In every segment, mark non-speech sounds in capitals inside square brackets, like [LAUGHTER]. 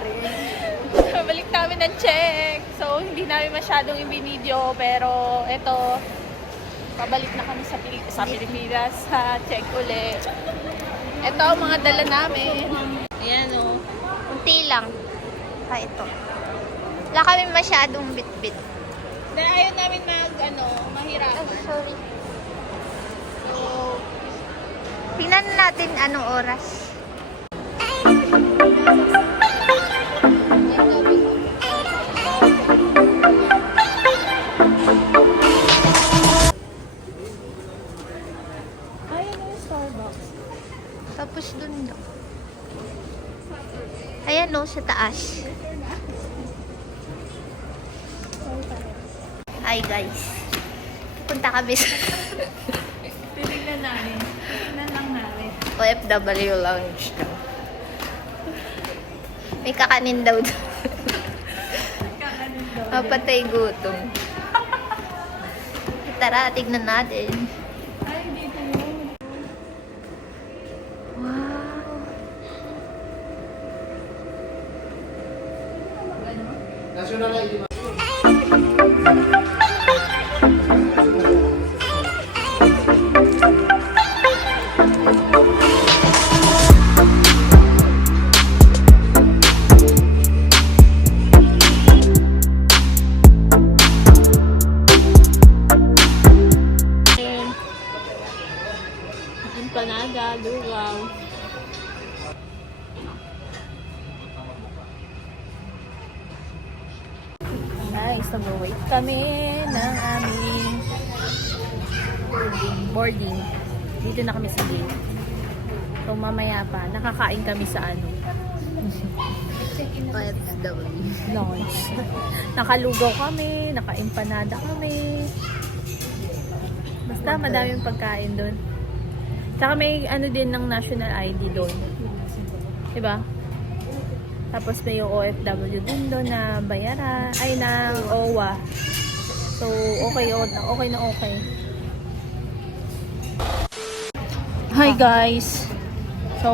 nangyari? Balik namin ng check. So, hindi namin masyadong ibinidyo. Pero, eto, pabalik na kami sa, Pili- sa Pilipinas sa check uli. Ito ang mga dala namin. Ayan o. Unti lang. Ah, ito. Wala kami masyadong bit-bit. Dahil ayaw namin mag, ano, Ay, mahirapan. sorry. So, Tingnan natin anong oras. ayun sa taas. Hi guys. Punta kami sa Titignan namin. Titignan lang namin. OFW lounge daw. May kakanin daw daw. Kakanin daw. Mapatay gutom. Tara, tignan natin. Ay, dito yun. Wow. National ID Empanada, Guys, nag-wait kami ng aming boarding. Dito na kami sa gate. So, mamaya pa, nakakain kami sa ano, [LAUGHS] lunch. Nakalugaw kami, naka-empanada kami. Basta madaming pagkain doon. Tsaka may ano din ng national ID doon. Diba? Tapos may yung OFW din doon na bayaran. Ay, ng OWA. So, okay, okay na okay. Hi guys! So,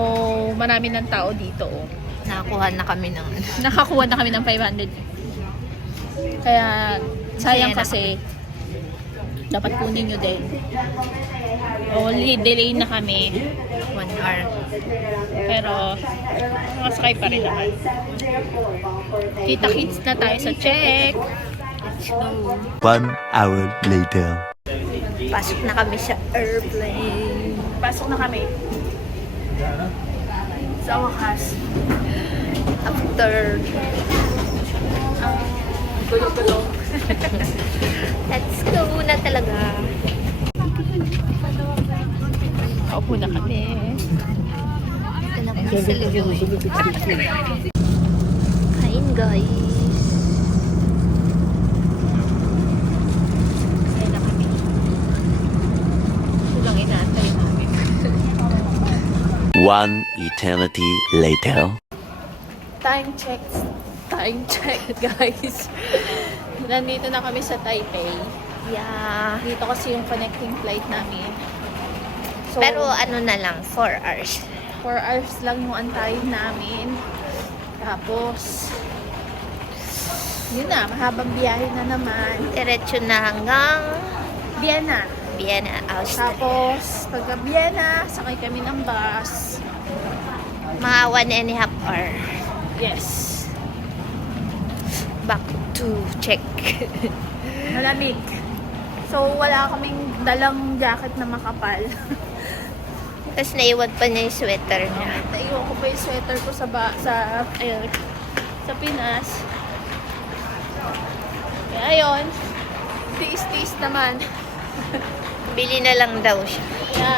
marami ng tao dito. Oh Nakakuha na kami ng ano. nakakuha na kami ng 500. Kaya, sayang na kasi, dapat kunin nyo din. Only delay na kami. One hour. Pero, nakasakay pa rin naman. Kita-kits na tayo sa check. One hour later. Pasok na kami sa airplane. Pasok na kami. Sa wakas. After, Gulo-gulo. Let's go na talaga. Kaupo na kami. Ito na kami sa loob. Kain guys. One eternity later. Time check. Time check, guys. Nandito na kami sa Taipei. Yeah. Dito kasi yung connecting flight namin. So, Pero ano na lang, 4 hours. 4 hours lang yung antayin namin. Tapos, yun na, mahabang biyahe na naman. Diretso na hanggang Vienna. Vienna, Austria. Tapos, pagka Vienna, sakay kami ng bus. Mga 1 and a half hour. Yes. Back to check. [LAUGHS] Malamig. So, wala kaming dalang jacket na makapal. [LAUGHS] Tapos naiwan pa niya yung sweater niya. Naiwan ko pa yung sweater ko sa, ba, sa, ayun, sa Pinas. Kaya ayun, tiis-tiis naman. [LAUGHS] Bili na lang daw siya. Kaya,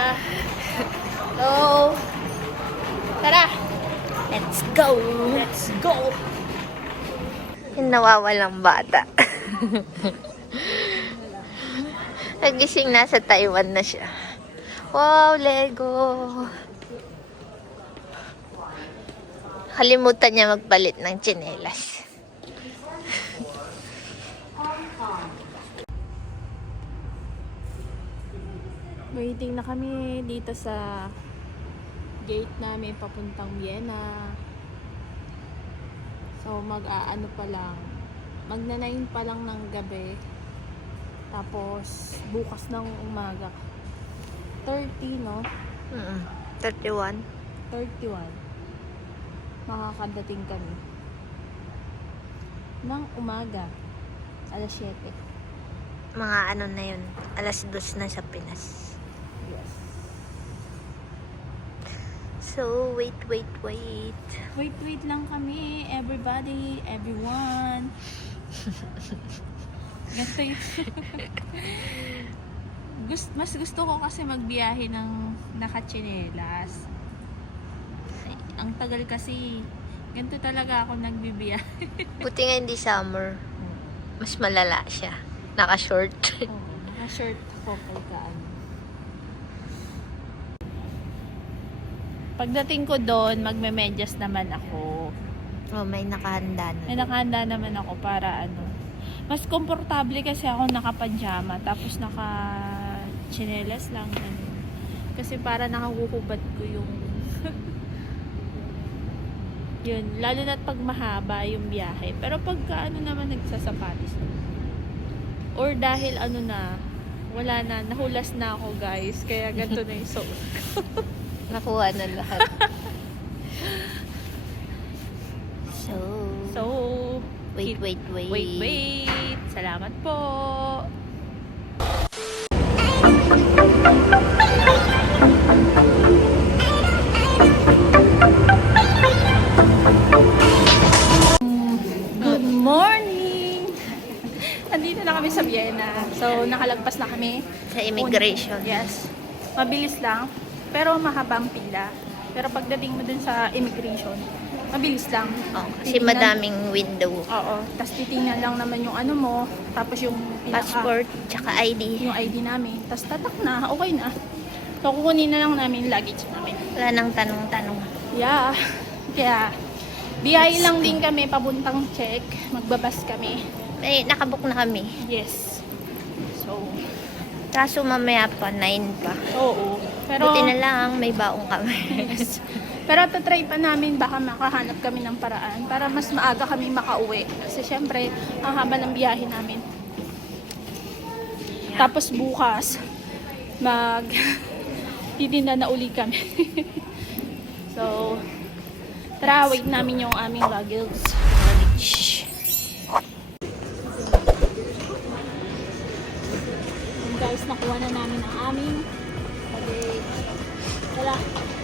so, tara, Let's go! let's go! Yung nawawalang bata. [LAUGHS] Nagising na sa Taiwan na siya. Wow, Lego! Kalimutan niya magpalit ng tsinelas. Waiting na kami dito sa gate namin papuntang Vienna. So, mag-aano pa lang. Magna-9 pa lang ng gabi. Tapos, bukas ng umaga. 30, no? Mm 31. 31. Makakadating kami. Ng umaga. Alas 7. Mga ano na yun. Alas dos na sa Pinas. Yes. So, wait, wait, wait. Wait, wait lang kami. Everybody, everyone. Ganito yun. [LAUGHS] Gust, mas gusto ko kasi magbiyahe ng nakachinelas. Ang tagal kasi. Ganito talaga ako nagbibiyahe. [LAUGHS] Buti nga hindi summer. Mas malala siya. Naka-short. Oo, naka-shirt ako ano. Pagdating ko doon, magme-medyas naman ako. oh, may nakahanda na. May nakahanda naman ako para ano. Mas komportable kasi ako naka-pajama tapos naka chinelas lang ano. Kasi para nakakukubat ko yung [LAUGHS] yun, lalo na pag mahaba yung biyahe. Pero pagka ano naman nagsasapatis or dahil ano na wala na, nahulas na ako guys. Kaya ganito na yung [LAUGHS] suot. [LAUGHS] Nakuha na lahat. so, So, wait, wait, wait. wait, wait. Salamat po. Good morning! Andito na kami sa Vienna. So, nakalagpas na kami. Sa immigration. Yes. Mabilis lang. Pero mahabang pila. Pero pagdating mo dun sa immigration, mabilis lang. Oh, kasi Titingnan- madaming window. Oo. Tapos titingnan lang naman yung ano mo. Tapos yung pinaka, Passport, tsaka ID. yung ID namin. Tapos tatak na. Okay na. So, kukunin na lang namin yung luggage namin. Wala nang tanong-tanong. Yeah. [LAUGHS] Kaya, biyahe lang din kami pabuntang check. Magbabas kami. May nakabook na kami. Yes. So, Kaso mamaya pa, 9 pa. oo. Pero, Buti na lang, may baong kami. Yes. Pero tatry pa namin baka makahanap kami ng paraan para mas maaga kami makauwi. Kasi syempre, ang haba ng biyahe namin. Tapos bukas, mag [LAUGHS] titinda na uli kami. [LAUGHS] so, tara, wait namin yung aming luggage. And guys, nakuha na namin ang aming luggage. 来了。